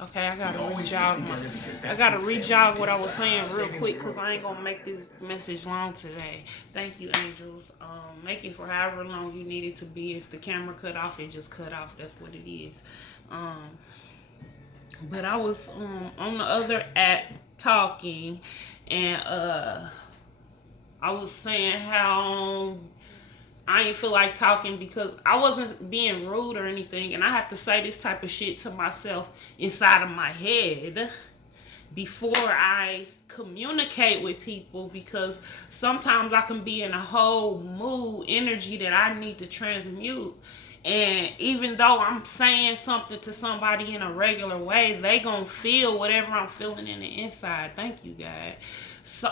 Okay, I gotta re-jog what I was saying real quick because I ain't gonna make this message long today. Thank you, angels. Make it for however long you need it to be. If the camera cut off, it just cut off. That's what it is. Um, but I was on the other app talking, and I was saying how I ain't feel like talking because I wasn't being rude or anything, and I have to say this type of shit to myself inside of my head before I communicate with people, because sometimes I can be in a whole mood energy that I need to transmute. And even though I'm saying something to somebody in a regular way, they gonna feel whatever I'm feeling in the inside. Thank you, God. So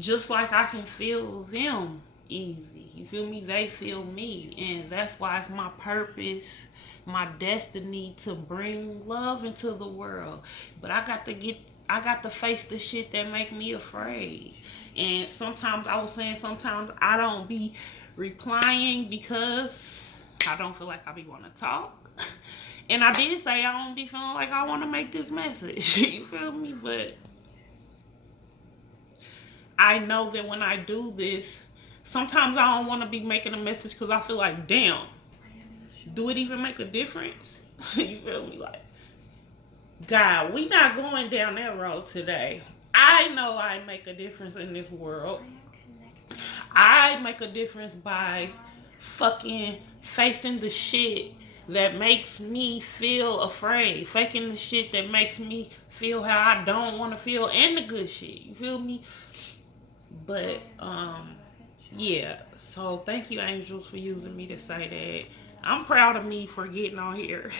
just like I can feel them easy. You feel me? They feel me. And that's why it's my purpose, my destiny to bring love into the world. But I got to face the shit that make me afraid. And sometimes I was saying sometimes I don't be replying because I don't feel like I be want to talk. And I did say I don't be feeling like I want to make this message. You feel me? But I know that when I do this, sometimes I don't want to be making a message because I feel like, damn, do it even make a difference? You feel me? Like, God, we not going down that road today. I know I make a difference in this world. I make a difference by fucking facing the shit that makes me feel afraid. Faking the shit that makes me feel how I don't want to feel, and the good shit. You feel me? But yeah. So thank you, angels, for using me to say that. I'm proud of me for getting on here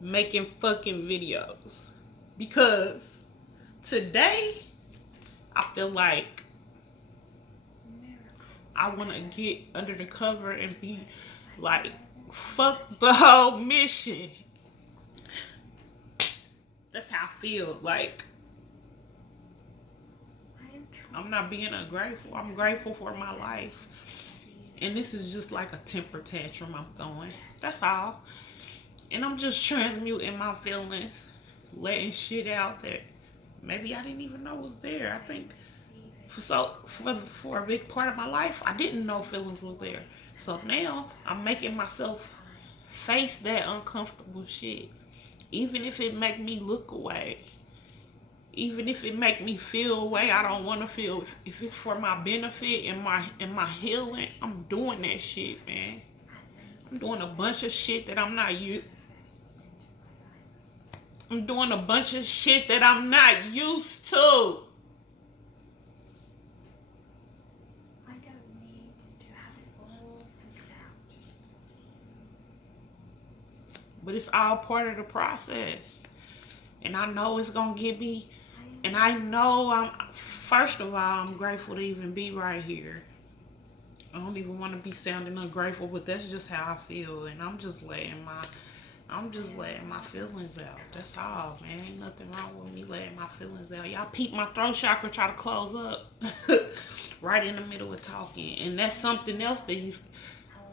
making fucking videos, because today I feel like I want to get under the cover and be like, fuck the whole mission. That's how I feel. Like, I'm not being ungrateful. I'm grateful for my life. And this is just like a temper tantrum I'm throwing. That's all. And I'm just transmuting my feelings, letting shit out that maybe I didn't even know was there. I think for a big part of my life, I didn't know feelings was there. So now I'm making myself face that uncomfortable shit, even if it make me look away, even if it make me feel a way I don't want to feel. If it's for my benefit and my healing, I'm doing that shit, man. I'm doing a bunch of shit that I'm not used. I'm doing a bunch of shit that I'm not used to. But it's all part of the process. And I know it's going to get me. And I know first of all, I'm grateful to even be right here. I don't even want to be sounding ungrateful, but that's just how I feel. And I'm just letting my feelings out. That's all, man. Ain't nothing wrong with me letting my feelings out. Y'all peep my throat chakra try to close up right in the middle of talking. And that's something else that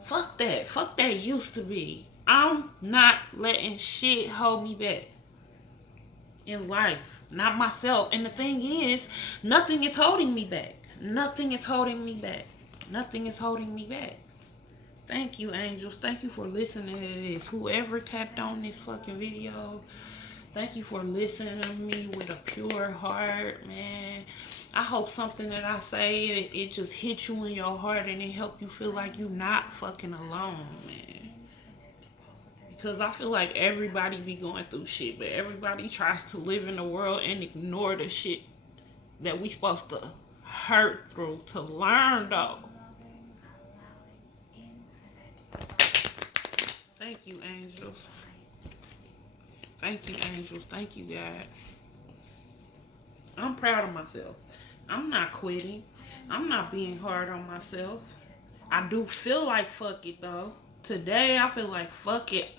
fuck that. Fuck that used to be. I'm not letting shit hold me back in life. Not myself. And the thing is, nothing is holding me back. Nothing is holding me back. Nothing is holding me back. Thank you, angels. Thank you for listening to this. Whoever tapped on this fucking video, thank you for listening to me with a pure heart, man. I hope something that I say, it just hits you in your heart and it help you feel like you're not fucking alone, man. Because I feel like everybody be going through shit, but everybody tries to live in the world and ignore the shit that we supposed to hurt through to learn, though. Thank you, angels. Thank you, angels. Thank you, God. I'm proud of myself. I'm not quitting. I'm not being hard on myself. I do feel like fuck it, though. Today, I feel like fuck it.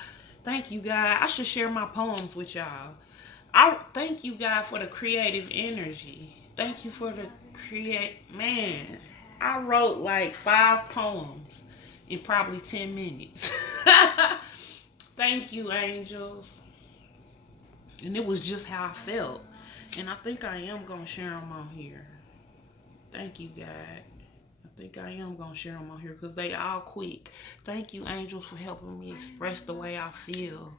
Thank you, God. I should share my poems with y'all. I thank you, God, for the creative energy. Thank you for the man. I wrote like 5 poems in probably 10 minutes. Thank you, angels. And it was just how I felt. And I think I am going to share them on here. Thank you, God. I think I am going to share them on here because they all quick. Thank you, angels, for helping me express the way I feel.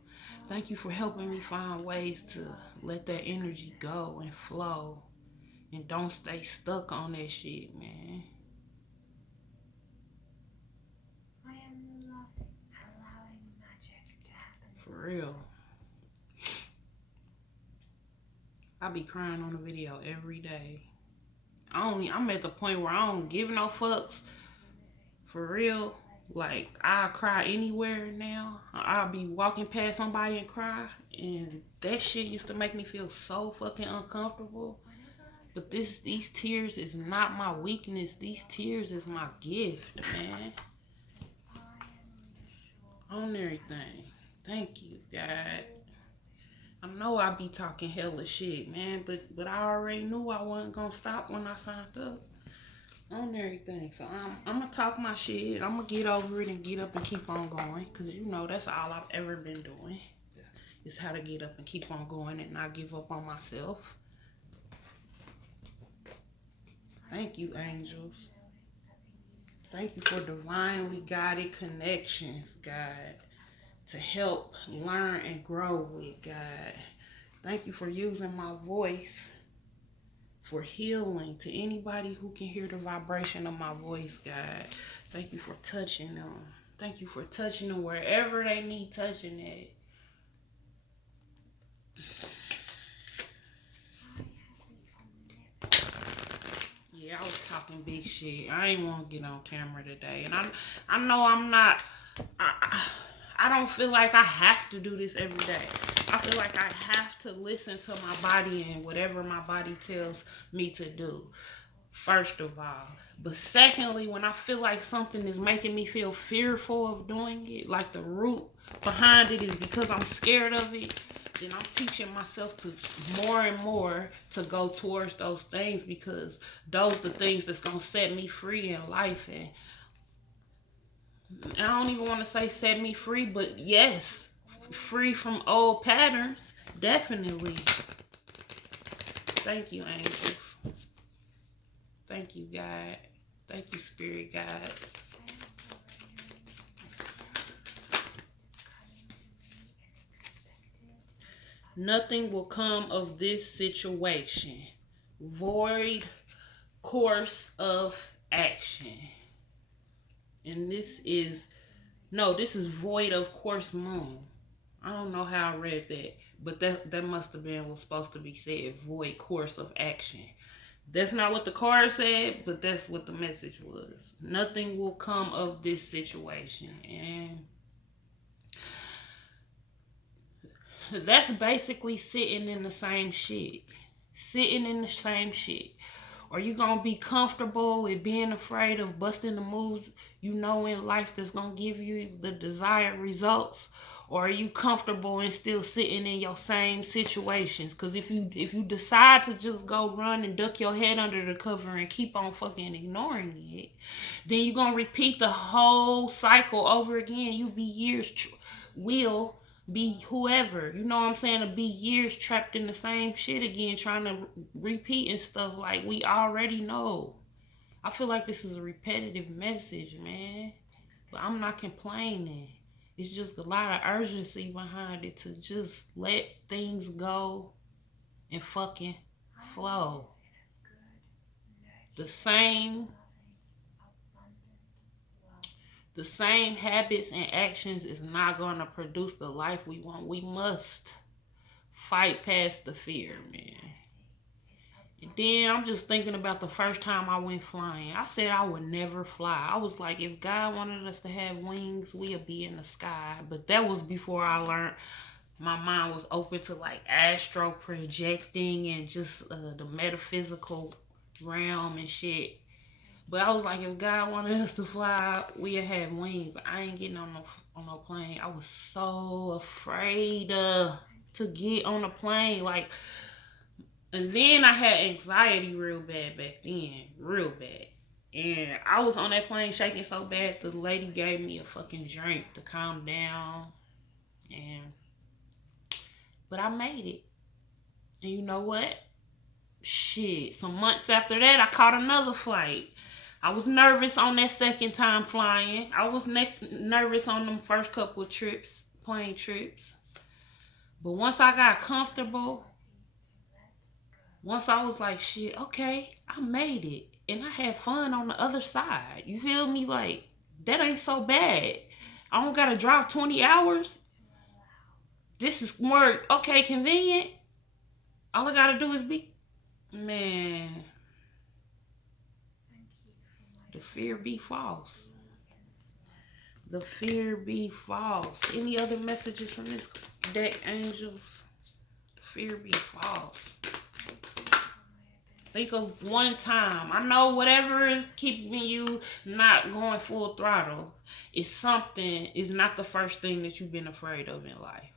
Thank you for helping me find ways to let that energy go and flow. And don't stay stuck on that shit, man. I am loving, allowing magic to happen. For real. I be crying on the video every day. I'm at the point where I don't give no fucks. For real. Like, I'll cry anywhere now. I'll be walking past somebody and cry. And that shit used to make me feel so fucking uncomfortable. But these tears is not my weakness. These tears is my gift, man. On everything. Thank you, God. I know I be talking hella shit, man, but I already knew I wasn't gonna stop when I signed up on everything. So I'm gonna talk my shit. I'm gonna get over it and get up and keep on going, cause you know that's all I've ever been doing. Is how to get up and keep on going and not give up on myself. Thank you, angels. Thank you for divinely guided connections, God, to help learn and grow with, God. Thank you for using my voice for healing to anybody who can hear the vibration of my voice, God. Thank you for touching them. Thank you for touching them wherever they need touching at. Yeah, I was talking big shit. I ain't want to get on camera today. And I know I'm not... I don't feel like I have to do this every day. I feel like I have to listen to my body and whatever my body tells me to do, first of all. But secondly, when I feel like something is making me feel fearful of doing it, like the root behind it is because I'm scared of it, then I'm teaching myself to more and more to go towards those things, because those are the things that's going to set me free in life. And I don't even want to say set me free, but yes, free from old patterns, definitely. Thank you, angels. Thank you, God. Thank you, spirit guides. Nothing will come of this situation. Void course of action. And this is void of course moon. I don't know how I read that, but that must have been what's supposed to be said. Void course of action. That's not what the card said, but that's what the message was. Nothing will come of this situation. And that's basically sitting in the same shit. Sitting in the same shit. Are you going to be comfortable with being afraid of busting the moves you know in life that's going to give you the desired results? Or are you comfortable and still sitting in your same situations? Because if you decide to just go run and duck your head under the cover and keep on fucking ignoring it, then you're going to repeat the whole cycle over again. You be years, will be whoever, you know what I'm saying, to be years trapped in the same shit again, trying to repeat and stuff like we already know. I feel like this is a repetitive message, man, but I'm not complaining. It's just a lot of urgency behind it to just let things go and fucking flow. The same habits and actions is not going to produce the life we want. We must fight past the fear, man. And then I'm just thinking about the first time I went flying. I said I would never fly. I was like, if God wanted us to have wings, we'll be in the sky. But that was before I learned my mind was open to like astro projecting and just the metaphysical realm and shit. But I was like, if God wanted us to fly, we'd have wings. I ain't getting on no plane. I was so afraid to get on a plane. Like, and then I had anxiety real bad back then. Real bad. And I was on that plane shaking so bad, the lady gave me a fucking drink to calm down. But I made it. And you know what? Shit, some months after that, I caught another flight. I was nervous on that second time flying. I was nervous on them first couple of trips, plane trips. But once I got comfortable, once I was like, shit, okay, I made it. And I had fun on the other side. You feel me? Like, that ain't so bad. I don't gotta drive 20 hours. This is more, okay, convenient. All I gotta do is be, man, the fear be false. The fear be false. Any other messages from this deck, angels? The fear be false. Think of one time. I know whatever is keeping you not going full throttle is something, is not the first thing that you've been afraid of in life.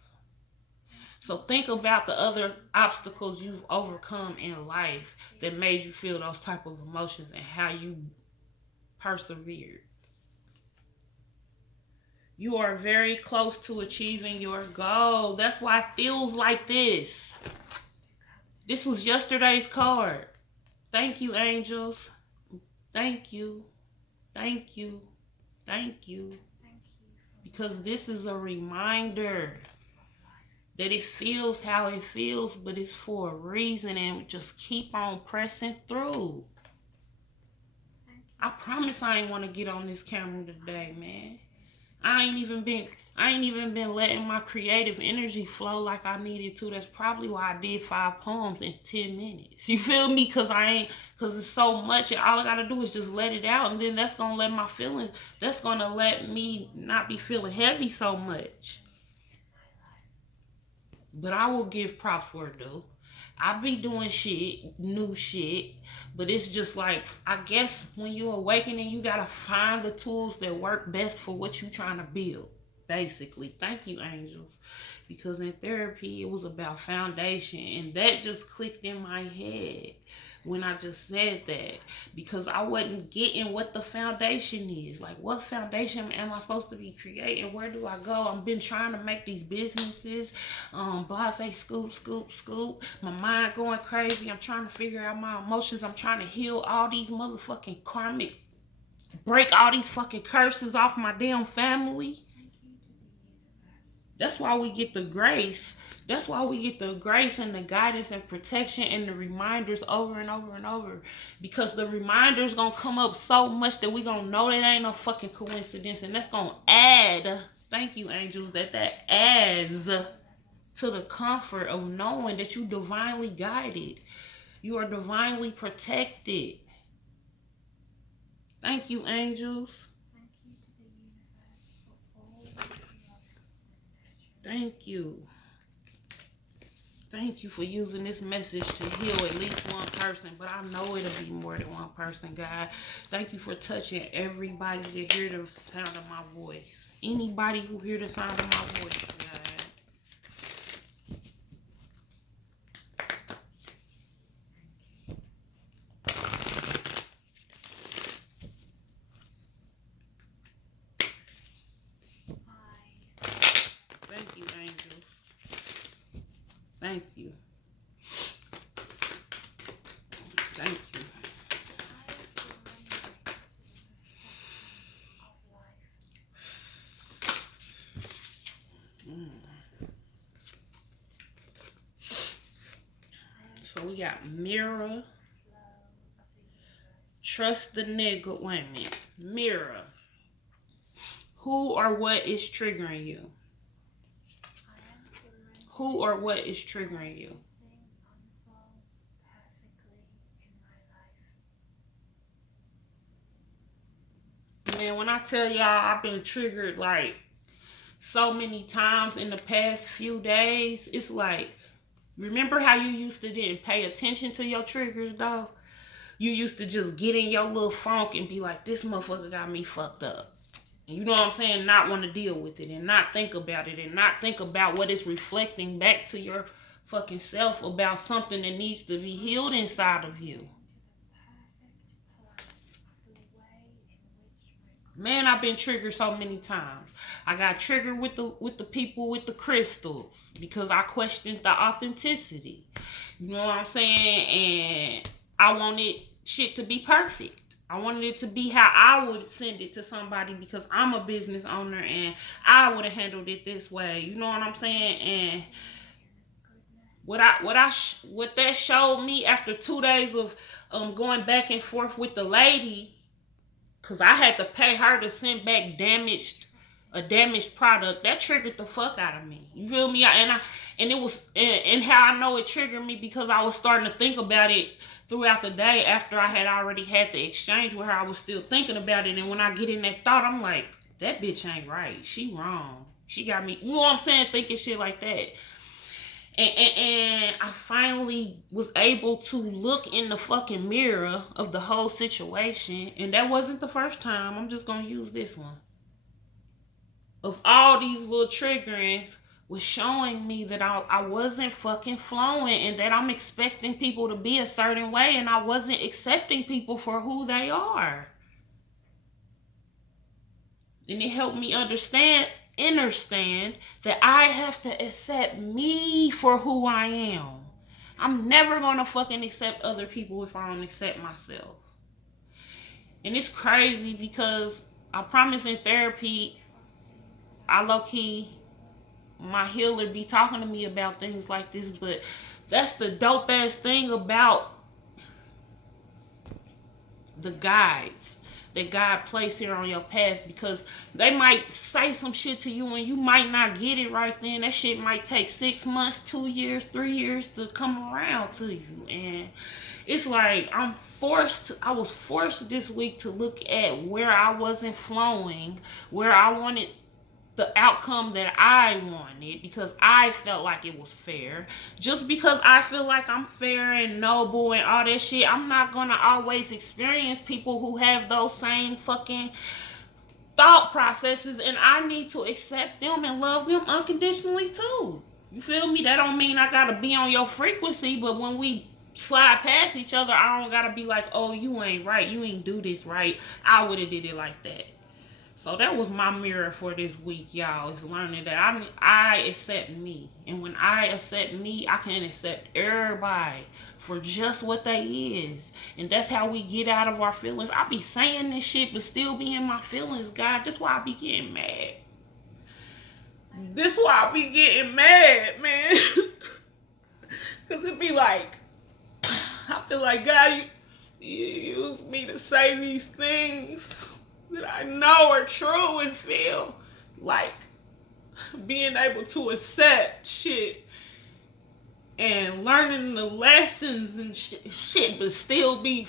So think about the other obstacles you've overcome in life that made you feel those type of emotions and how you persevered. You are very close to achieving your goal. That's why it feels like this. This was yesterday's card. Thank you, angels. Thank you. Thank you. Thank you. Because this is a reminder that it feels how it feels, but it's for a reason, and just keep on pressing through. I promise I ain't want to get on this camera today, man. I ain't even been letting my creative energy flow like I needed to. That's probably why I did 5 poems in 10 minutes. You feel me? Cause it's so much, and all I gotta do is just let it out, and then that's gonna let my feelings, that's gonna let me not be feeling heavy so much. But I will give props where it do. I be doing shit, new shit, but it's just like, I guess when you're awakening, you gotta find the tools that work best for what you're trying to build, basically. Thank you, angels. Because in therapy, it was about foundation, and that just clicked in my head when I just said that, because I wasn't getting what the foundation is. Like, what foundation am I supposed to be creating? Where do I go? I've been trying to make these businesses, blase, scoop. My mind going crazy. I'm trying to figure out my emotions. I'm trying to heal all these motherfucking karmic, break all these fucking curses off my damn family. That's why we get the grace. That's why we get the grace and the guidance and protection and the reminders over and over and over. Because the reminders gonna come up so much that we gonna know that ain't no fucking coincidence. And that's gonna add, thank you, angels, that adds to the comfort of knowing that you divinely guided. You are divinely protected. Thank you, angels. Thank you. Thank you for using this message to heal at least one person, but I know it'll be more than one person, God. Thank you for touching everybody to hear the sound of my voice. Anybody who hear the sound of my voice, God. Thank you, angels. Thank you. Thank you. So we got mirror. Trust the nigga. Wait a minute. Mirror. Who or what is triggering you? Who or what is triggering you? Man, when I tell y'all I've been triggered like so many times in the past few days, it's like, remember how you used to didn't pay attention to your triggers though? You used to just get in your little funk and be like, this motherfucker got me fucked up. You know what I'm saying? Not want to deal with it and not think about it and not think about what it's reflecting back to your fucking self about something that needs to be healed inside of you. Man, I've been triggered so many times. I got triggered with the people with the crystals because I questioned the authenticity. You know what I'm saying? And I wanted shit to be perfect. I wanted it to be how I would send it to somebody because I'm a business owner and I would have handled it this way. You know what I'm saying? And what that showed me after 2 days of going back and forth with the lady, cause I had to pay her to send back a damaged product. That triggered the fuck out of me. You feel me? And it was and how I know it triggered me because I was starting to think about it throughout the day after I had already had the exchange with her. I was still thinking about it, and when I get in that thought, I'm like, that bitch ain't right. She wrong. She got me. You know what I'm saying? Thinking shit like that. And I finally was able to look in the fucking mirror of the whole situation. And that wasn't the first time. I'm just going to use this one. Of all these little triggerings was showing me that I wasn't fucking flowing and that I'm expecting people to be a certain way and I wasn't accepting people for who they are. And it helped me understand that I have to accept me for who I am. I'm never gonna fucking accept other people if I don't accept myself. And it's crazy because I promise in therapy, I low-key, my healer be talking to me about things like this, but that's the dope ass thing about the guides that God placed here on your path, because they might say some shit to you and you might not get it right then. That shit might take 6 months, 2 years, 3 years to come around to you. And it's like I was forced this week to look at where I wasn't flowing, where I wanted the outcome that I wanted because I felt like it was fair. Just because I feel like I'm fair and noble and all that shit, I'm not gonna always experience people who have those same fucking thought processes, and I need to accept them and love them unconditionally too. You feel me? That don't mean I gotta be on your frequency, but when we slide past each other, I don't gotta be like, oh, you ain't right, you ain't do this right, I would have did it like that. So that was my mirror for this week, y'all. Is learning that I accept me. And when I accept me, I can accept everybody for just what they is. And that's how we get out of our feelings. I be saying this shit, but still be in my feelings, God. That's why I be getting mad. This why I be getting mad, man. Because it be like, I feel like, God, you use me to say these things that I know are true and feel like being able to accept shit and learning the lessons and shit, but still be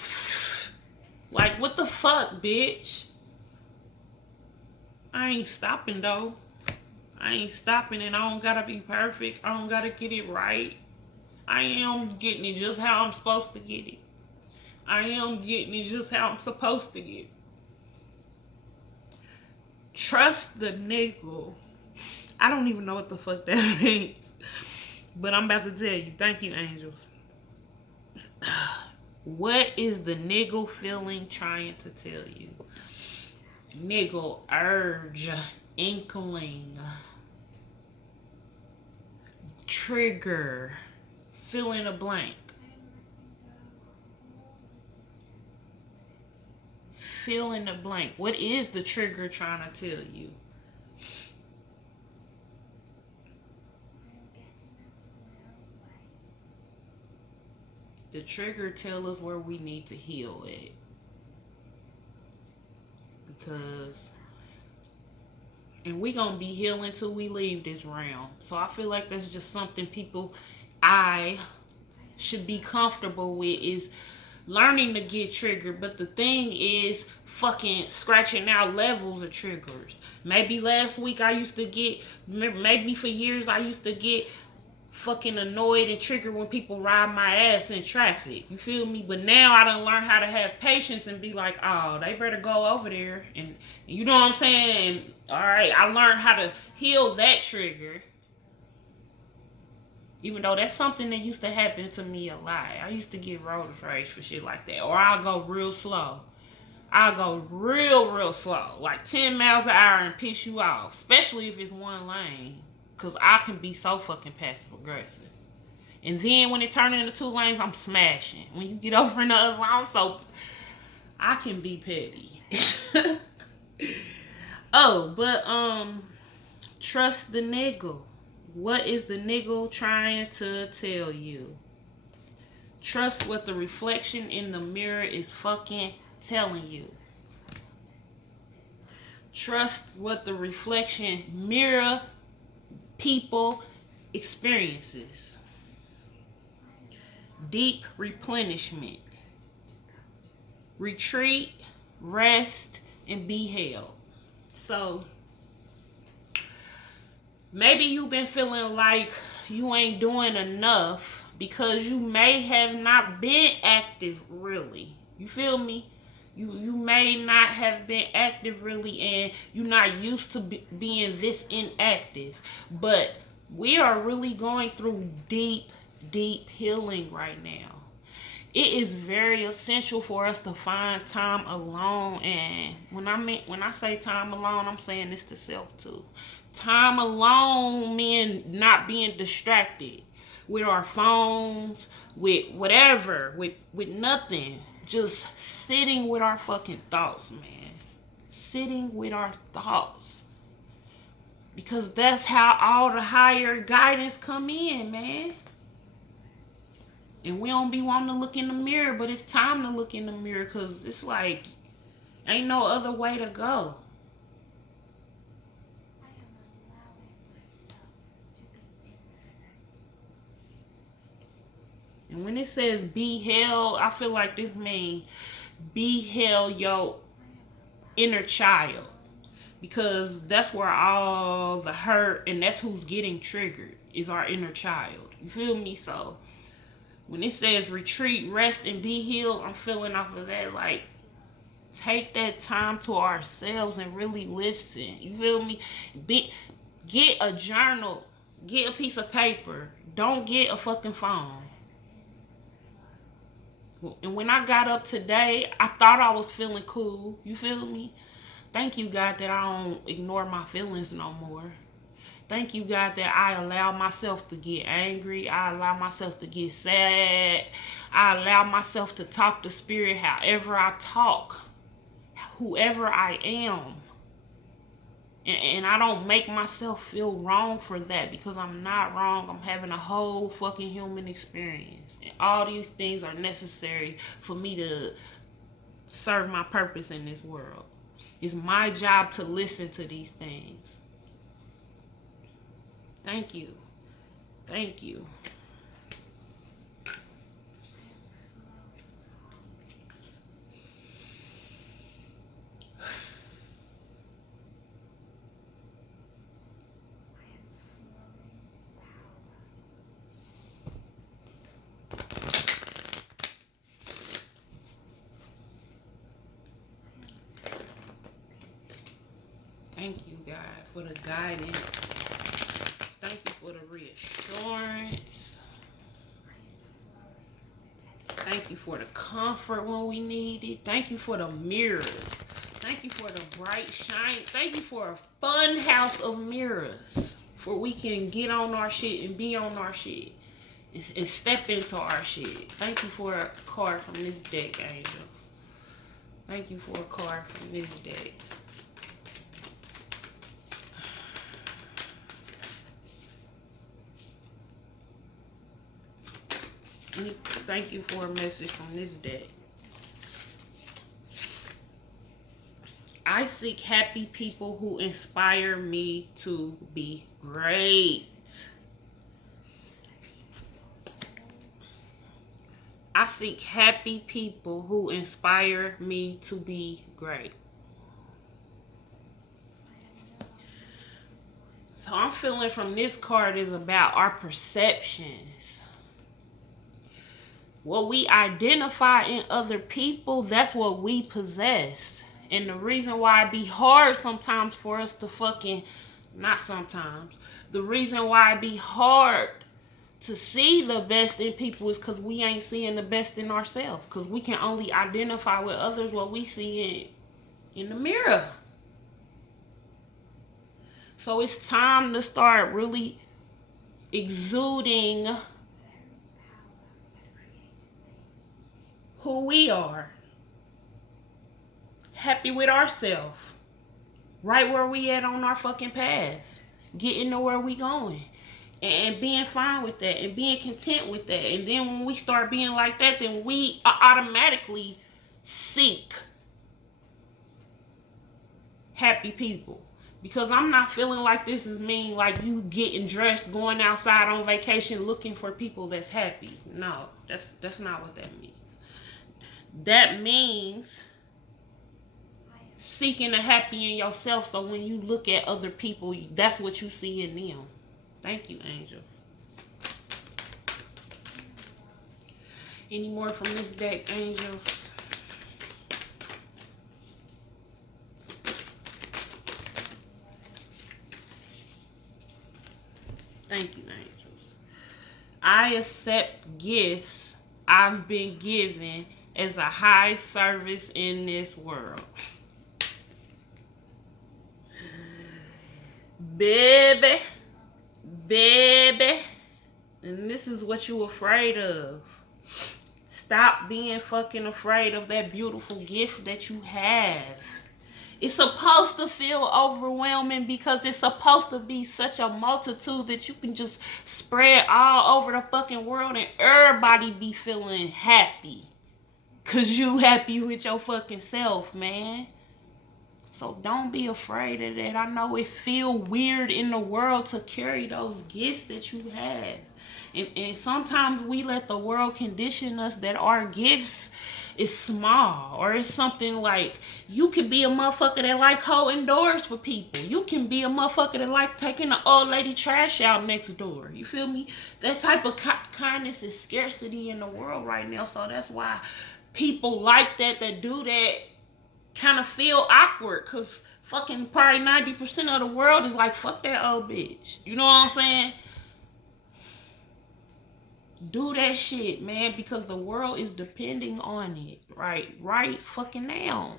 like, what the fuck, bitch? I ain't stopping though. I ain't stopping, and I don't gotta be perfect. I don't gotta get it right. I am getting it just how I'm supposed to get it. I am getting it just how I'm supposed to get it. Trust the nigga. I don't even know what the fuck that means. But I'm about to tell you. Thank you, angels. What is the niggle feeling trying to tell you? Niggle, urge, inkling, trigger, fill in a blank. Fill in the blank. What is the trigger trying to tell you? The trigger tells us where we need to heal it. Because, and we gonna be healing till we leave this realm. So I feel like that's just something I should be comfortable with, is learning to get triggered. But the thing is fucking scratching out levels of triggers. Maybe last week I used to get, maybe for years I used to get fucking annoyed and triggered when people ride my ass in traffic. You feel me? But now I done learned how to have patience and be like, oh, they better go over there. And you know what I'm saying? And, all right, I learned how to heal that trigger. Even though that's something that used to happen to me a lot. I used to get road rage for shit like that. Or I'll go real slow. I'll go real slow. Like 10 miles an hour and piss you off. Especially if it's one lane. Because I can be so fucking passive aggressive. And then when it turns into 2 lanes, I'm smashing. When you get over in the other line, so I can be petty. Oh, but trust the nigga. What is the nigga trying to tell you? Trust what the reflection in the mirror is fucking telling you. Trust what the reflection mirror people experiences. Deep replenishment. Retreat, rest, and be held. So maybe you've been feeling like you ain't doing enough because you may have not been active really. You feel me? You may not have been active really, and you're not used to being this inactive. But we are really going through deep healing right now. It is very essential for us to find time alone. And when I say time alone, I'm saying this to self too. Time alone means not being distracted with our phones, with whatever, with nothing. Just sitting with our fucking thoughts, man. Sitting with our thoughts. Because that's how all the higher guidance come in, man. And we don't be wanting to look in the mirror, but it's time to look in the mirror because it's like, ain't no other way to go. I am allowing myself to be infinite. And when it says be held, I feel like this means be held your inner child. Because that's where all the hurt and that's who's getting triggered is our inner child. You feel me? So when it says retreat, rest, and be healed, I'm feeling off of that. Like, take that time to ourselves and really listen. You feel me? Get a journal. Get a piece of paper. Don't get a fucking phone. And when I got up today, I thought I was feeling cool. You feel me? Thank you, God, that I don't ignore my feelings no more. Thank you, God, that I allow myself to get angry. I allow myself to get sad. I allow myself to talk to spirit however I talk. Whoever I am. And I don't make myself feel wrong for that because I'm not wrong. I'm having a whole fucking human experience. And all these things are necessary for me to serve my purpose in this world. It's my job to listen to these things. Thank you. Thank you. Thank you, God, for the guidance. Thank you for the reassurance. Thank you for the comfort when we need it. Thank you for the mirrors. Thank you for the bright shine. Thank you for a fun house of mirrors. For we can get on our shit and be on our shit. And step into our shit. Thank you for a card from this deck, angels. Thank you for a card from this deck. Thank you for a message from this deck. I seek happy people who inspire me to be great. I seek happy people who inspire me to be great. So I'm feeling from this card is about our perceptions. What we identify in other people, that's what we possess. And the reason why it be hard sometimes for us to fucking, not sometimes, the reason why it be hard to see the best in people is because we ain't seeing the best in ourselves. Because we can only identify with others what we see in the mirror. So it's time to start really exuding who we are, happy with ourselves, right where we at on our fucking path, getting to where we going, and being fine with that and being content with that. And then when we start being like that, then we automatically seek happy people. Because I'm not feeling like this is mean like you getting dressed, going outside on vacation looking for people that's happy. No, that's not what that means. That means seeking the happy in yourself, so when you look at other people, that's what you see in them. Thank you, angels. Any more from this deck, angels? Thank you, angels. I accept gifts I've been given as a high service in this world. Baby. And this is what you afraid of. Stop being fucking afraid of that beautiful gift that you have. It's supposed to feel overwhelming because it's supposed to be such a multitude that you can just spread all over the fucking world and everybody be feeling happy. Cause you happy with your fucking self, man. So don't be afraid of that. I know it feel weird in the world to carry those gifts that you have. And sometimes we let the world condition us that our gifts is small, or it's something like you can be a motherfucker that like holding doors for people. You can be a motherfucker that like taking the old lady trash out next door. You feel me? That type of kindness is scarcity in the world right now. So that's why people like that do that kind of feel awkward, because fucking probably 90% of the world is like, fuck that old bitch. You know what I'm saying? Do that shit, man, because the world is depending on it. Right fucking now.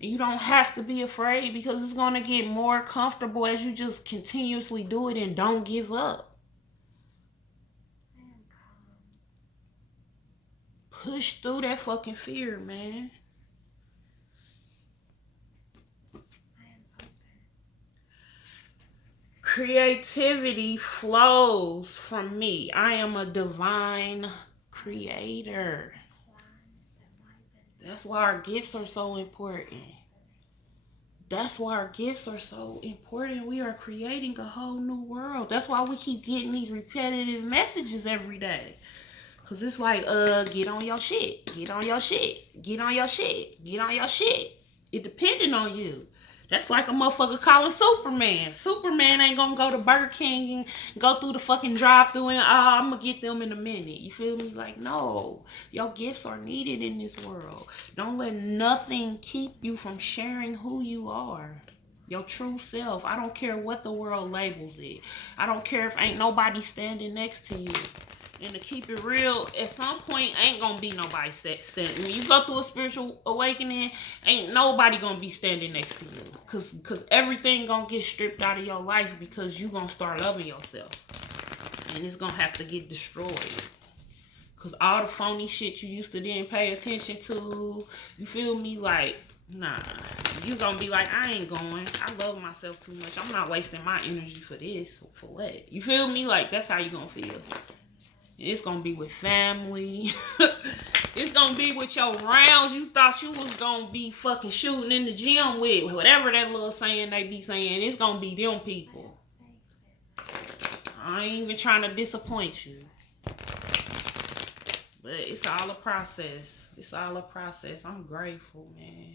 And you don't have to be afraid, because it's going to get more comfortable as you just continuously do it and don't give up. Push through that fucking fear, man. Creativity flows from me. I am a divine creator. That's why our gifts are so important. That's why our gifts are so important. We are creating a whole new world. That's why we keep getting these repetitive messages every day. Because it's like, get on your shit. Get on your shit. Get on your shit. Get on your shit. It depending on you. That's like a motherfucker calling Superman. Superman ain't gonna go to Burger King and go through the fucking drive-thru and, I'm gonna get them in a minute. You feel me? Like, no. Your gifts are needed in this world. Don't let nothing keep you from sharing who you are. Your true self. I don't care what the world labels it. I don't care if ain't nobody standing next to you. And to keep it real, at some point, ain't gonna be nobody standing. When you go through a spiritual awakening, ain't nobody gonna be standing next to you. Cause everything gonna get stripped out of your life, because you gonna start loving yourself. And it's gonna have to get destroyed. Cause all the phony shit you used to didn't pay attention to, you feel me? Like, nah. You gonna be like, I ain't going. I love myself too much. I'm not wasting my energy for this. For what? You feel me? Like, that's how you gonna feel. It's going to be with family. It's going to be with your rounds you thought you was going to be fucking shooting in the gym with. Whatever that little saying they be saying, it's going to be them people. I ain't even trying to disappoint you. But it's all a process. It's all a process. I'm grateful, man.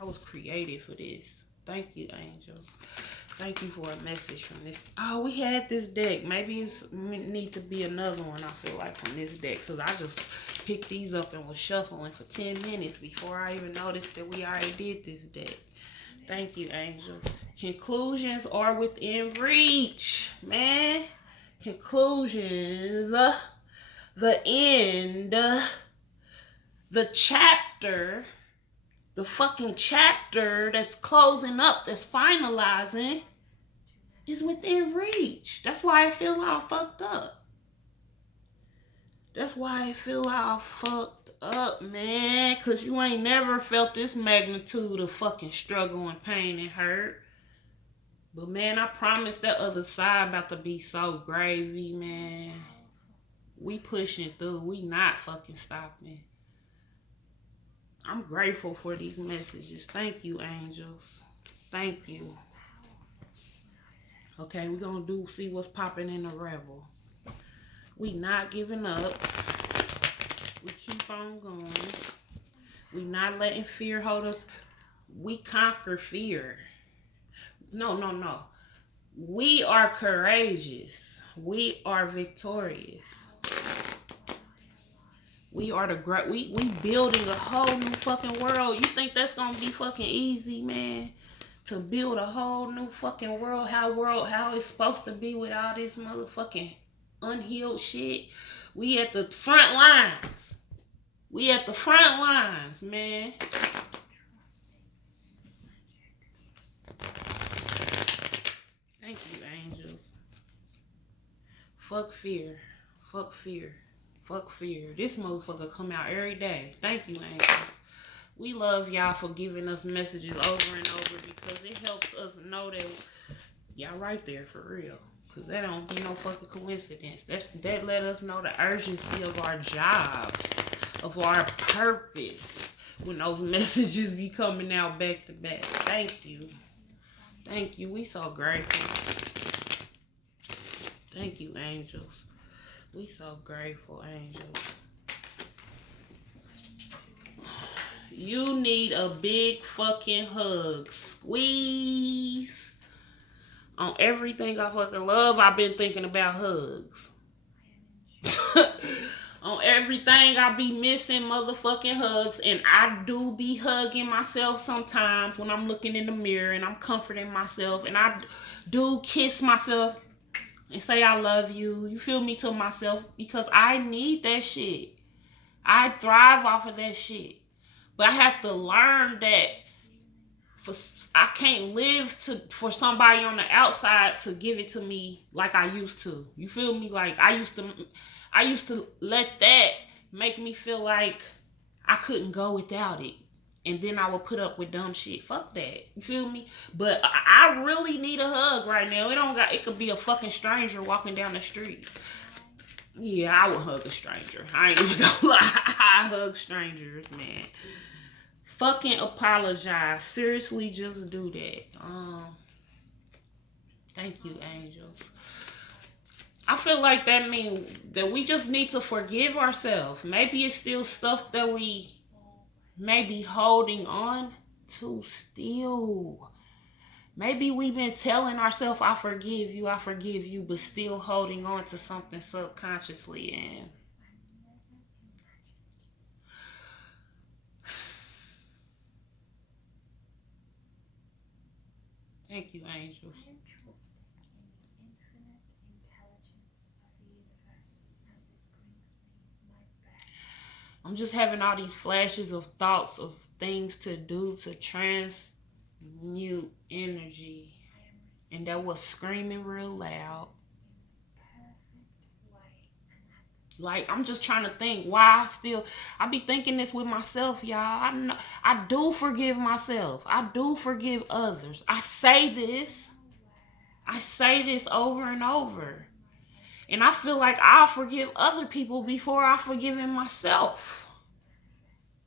I was created for this. Thank you, angels. Thank you for a message from this. Oh, we had this deck. Maybe it's need to be another one, I feel like, from this deck. Because I just picked these up and was shuffling for 10 minutes before I even noticed that we already did this deck. Thank you, angel. Conclusions are within reach, man. Conclusions. The end. The chapter. The fucking chapter that's closing up, that's finalizing, is within reach. That's why I feel all fucked up. That's why I feel all fucked up, man. Cause you ain't never felt this magnitude of fucking struggle and pain and hurt. But man, I promise that other side about to be so gravy, man. We pushing through. We not fucking stopping. I'm grateful for these messages. Thank you, angels. Thank you. Okay, we're gonna see what's popping in the rebel. We not giving up. We keep on going. We not letting fear hold us. We conquer fear. No. We are courageous. We are victorious. We are the great. We building a whole new fucking world. You think that's gonna be fucking easy, man? To build a whole new fucking world how it's supposed to be with all this motherfucking unhealed shit. We at the front lines. We at the front lines, man. Thank you, angels. Fuck fear. Fuck fear. Fuck fear. This motherfucker come out every day. Thank you, angels. We love y'all for giving us messages over and over because it helps us know that y'all right there for real. Because that don't be no fucking coincidence. That let us know the urgency of our jobs, of our purpose, when those messages be coming out back to back. Thank you. Thank you. We so grateful. Thank you, angels. We so grateful, angels. You need a big fucking hug. Squeeze. On everything I fucking love, I've been thinking about hugs. On everything I be missing motherfucking hugs. And I do be hugging myself sometimes when I'm looking in the mirror and I'm comforting myself. And I do kiss myself and say I love you. You feel me, to myself, because I need that shit. I thrive off of that shit. But I have to learn that I can't live for somebody on the outside to give it to me like I used to. You feel me? Like I used to let that make me feel like I couldn't go without it. And then I would put up with dumb shit. Fuck that. You feel me? But I really need a hug right now. It could be a fucking stranger walking down the street. Yeah, I would hug a stranger. I ain't even gonna lie. I hug strangers, man. Fucking apologize. Seriously, just do that. Thank you, angels. I feel like that means that we just need to forgive ourselves. Maybe it's still stuff that we may be holding on to still. Maybe we've been telling ourselves, I forgive you, but still holding on to something subconsciously. And thank you, angels. I am trusting in the infinite intelligence of the universe as it brings me my best. I'm just having all these flashes of thoughts of things to do to transmute energy. And that was screaming real loud. Like, I'm just trying to think why I be thinking this with myself, y'all. I do forgive myself. I do forgive others. I say this over and over. And I feel like I'll forgive other people before I forgive myself.